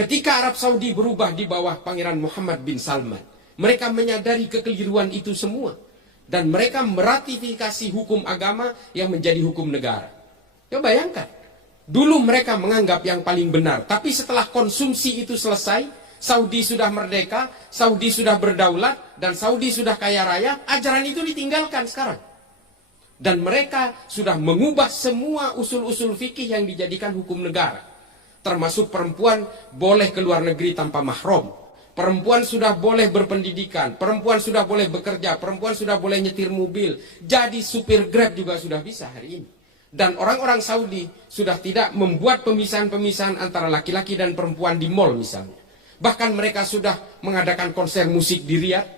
Ketika Arab Saudi berubah di bawah Pangeran Muhammad bin Salman, mereka menyadari kekeliruan itu semua. Dan mereka meratifikasi hukum agama yang menjadi hukum negara. Coba bayangkan, dulu mereka menganggap yang paling benar. Tapi setelah konsumsi itu selesai, Saudi sudah merdeka, Saudi sudah berdaulat, dan Saudi sudah kaya raya, ajaran itu ditinggalkan sekarang. Dan mereka sudah mengubah semua usul-usul fikih yang dijadikan hukum negara. Termasuk perempuan boleh keluar negeri tanpa mahram. Perempuan sudah boleh berpendidikan, perempuan sudah boleh bekerja, perempuan sudah boleh nyetir mobil. Jadi supir Grab juga sudah bisa hari ini. Dan orang-orang Saudi sudah tidak membuat pemisahan-pemisahan antara laki-laki dan perempuan di mall misalnya. Bahkan mereka sudah mengadakan konser musik di Riyadh.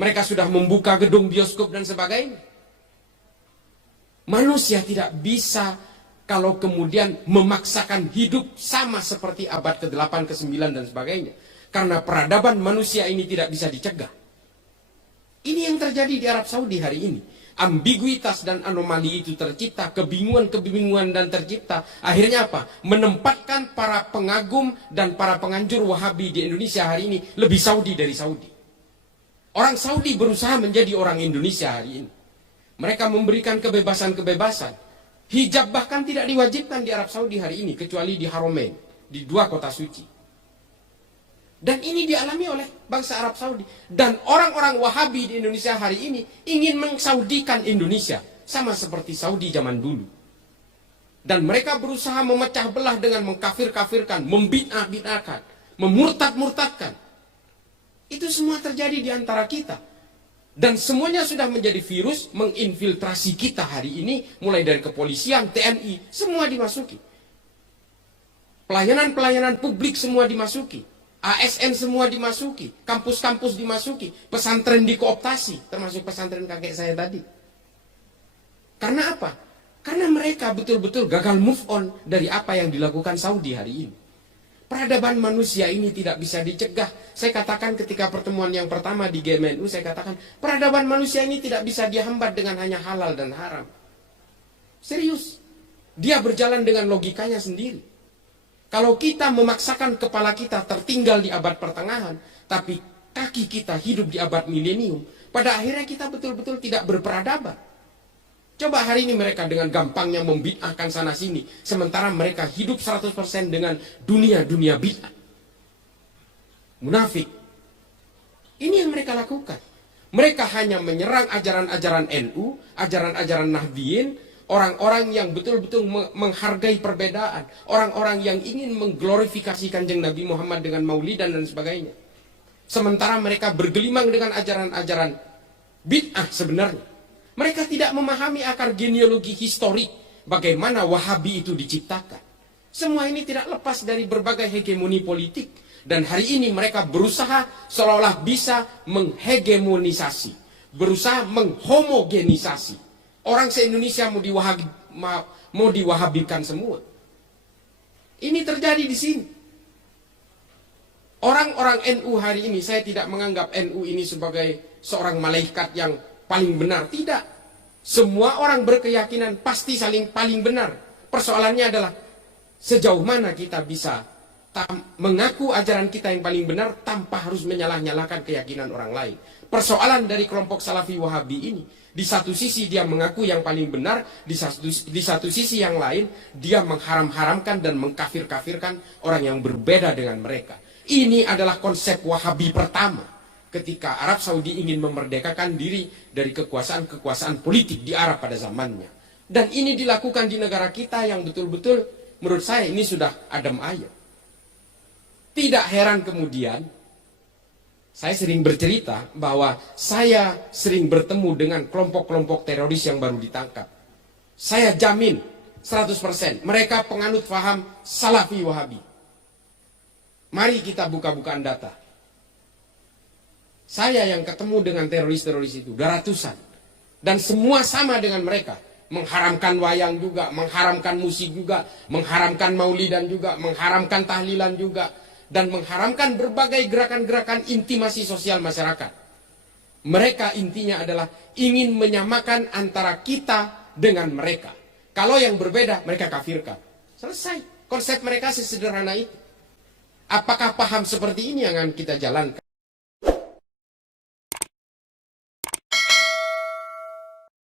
Mereka sudah membuka gedung bioskop dan sebagainya. Manusia tidak bisa kalau kemudian memaksakan hidup sama seperti abad ke-8, ke-9 dan sebagainya. Karena peradaban manusia ini tidak bisa dicegah. Ini yang terjadi di Arab Saudi hari ini. Ambiguitas dan anomali itu tercipta, kebingungan-kebingungan dan tercipta. Akhirnya apa? Menempatkan para pengagum dan para penganjur Wahabi di Indonesia hari ini lebih Saudi dari Saudi. Orang Saudi berusaha menjadi orang Indonesia hari ini. Mereka memberikan kebebasan-kebebasan. Hijab bahkan tidak diwajibkan di Arab Saudi hari ini, kecuali di Haramain, di 2 kota suci. Dan ini dialami oleh bangsa Arab Saudi. Dan orang-orang Wahabi di Indonesia hari ini ingin mengsaudikan Indonesia. Sama seperti Saudi zaman dulu. Dan mereka berusaha memecah belah dengan mengkafir-kafirkan, membid'ah-bid'ahkan, memurtad-murtadkan. Itu semua terjadi di antara kita. Dan semuanya sudah menjadi virus menginfiltrasi kita hari ini. Mulai dari kepolisian, TNI, semua dimasuki. Pelayanan-pelayanan publik semua dimasuki. ASN semua dimasuki, kampus-kampus dimasuki, pesantren dikooptasi, termasuk pesantren kakek saya tadi. Karena apa? Karena mereka betul-betul gagal move on dari apa yang dilakukan Saudi hari ini. Peradaban manusia ini tidak bisa dicegah. Saya katakan ketika pertemuan yang pertama di GMNU, saya katakan peradaban manusia ini tidak bisa dihambat dengan hanya halal dan haram. Serius, dia berjalan dengan logikanya sendiri. Kalau kita memaksakan kepala kita tertinggal di abad pertengahan, tapi kaki kita hidup di abad milenium, pada akhirnya kita betul-betul tidak berperadaban. Coba hari ini mereka dengan gampangnya membid'ahkan sana sini, sementara mereka hidup 100% dengan dunia bid'ah. Munafik. Ini yang mereka lakukan. Mereka hanya menyerang ajaran-ajaran NU, ajaran-ajaran Nahdliyin, orang-orang yang betul-betul menghargai perbedaan. Orang-orang yang ingin mengglorifikasi Kanjeng Nabi Muhammad dengan maulidan dan sebagainya. Sementara mereka bergelimang dengan ajaran-ajaran bid'ah sebenarnya. Mereka tidak memahami akar genealogi historik. Bagaimana Wahabi itu diciptakan. Semua ini tidak lepas dari berbagai hegemoni politik. Dan hari ini mereka berusaha seolah-olah bisa menghegemonisasi. Berusaha menghomogenisasi. Orang se-Indonesia mau diwahabikan semua. Ini terjadi di sini. Orang-orang NU hari ini, saya tidak menganggap NU ini sebagai seorang malaikat yang paling benar. Tidak. Semua orang berkeyakinan pasti paling benar. Persoalannya adalah sejauh mana kita bisa mengaku ajaran kita yang paling benar tanpa harus menyalah-nyalahkan keyakinan orang lain. Persoalan dari kelompok Salafi Wahabi ini, di satu sisi dia mengaku yang paling benar, di satu sisi yang lain dia mengharam-haramkan dan mengkafir-kafirkan orang yang berbeda dengan mereka. Ini adalah konsep Wahabi pertama ketika Arab Saudi ingin memerdekakan diri dari kekuasaan-kekuasaan politik di Arab pada zamannya. Dan ini dilakukan di negara kita yang betul-betul menurut saya ini sudah adem ayem. Tidak heran kemudian saya sering bercerita bahwa saya sering bertemu dengan kelompok-kelompok teroris yang baru ditangkap. Saya jamin 100% mereka penganut faham Salafi Wahabi. Mari kita buka-bukaan data. Saya yang ketemu dengan teroris-teroris itu, ratusan. Dan semua sama dengan mereka. Mengharamkan wayang juga, mengharamkan musik juga, mengharamkan maulidan juga, mengharamkan tahlilan juga. Dan mengharamkan berbagai gerakan-gerakan intimasi sosial masyarakat. Mereka intinya adalah ingin menyamakan antara kita dengan mereka. Kalau yang berbeda, mereka kafirkan. Selesai. Konsep mereka sesederhana itu. Apakah paham seperti ini yang akan kita jalankan?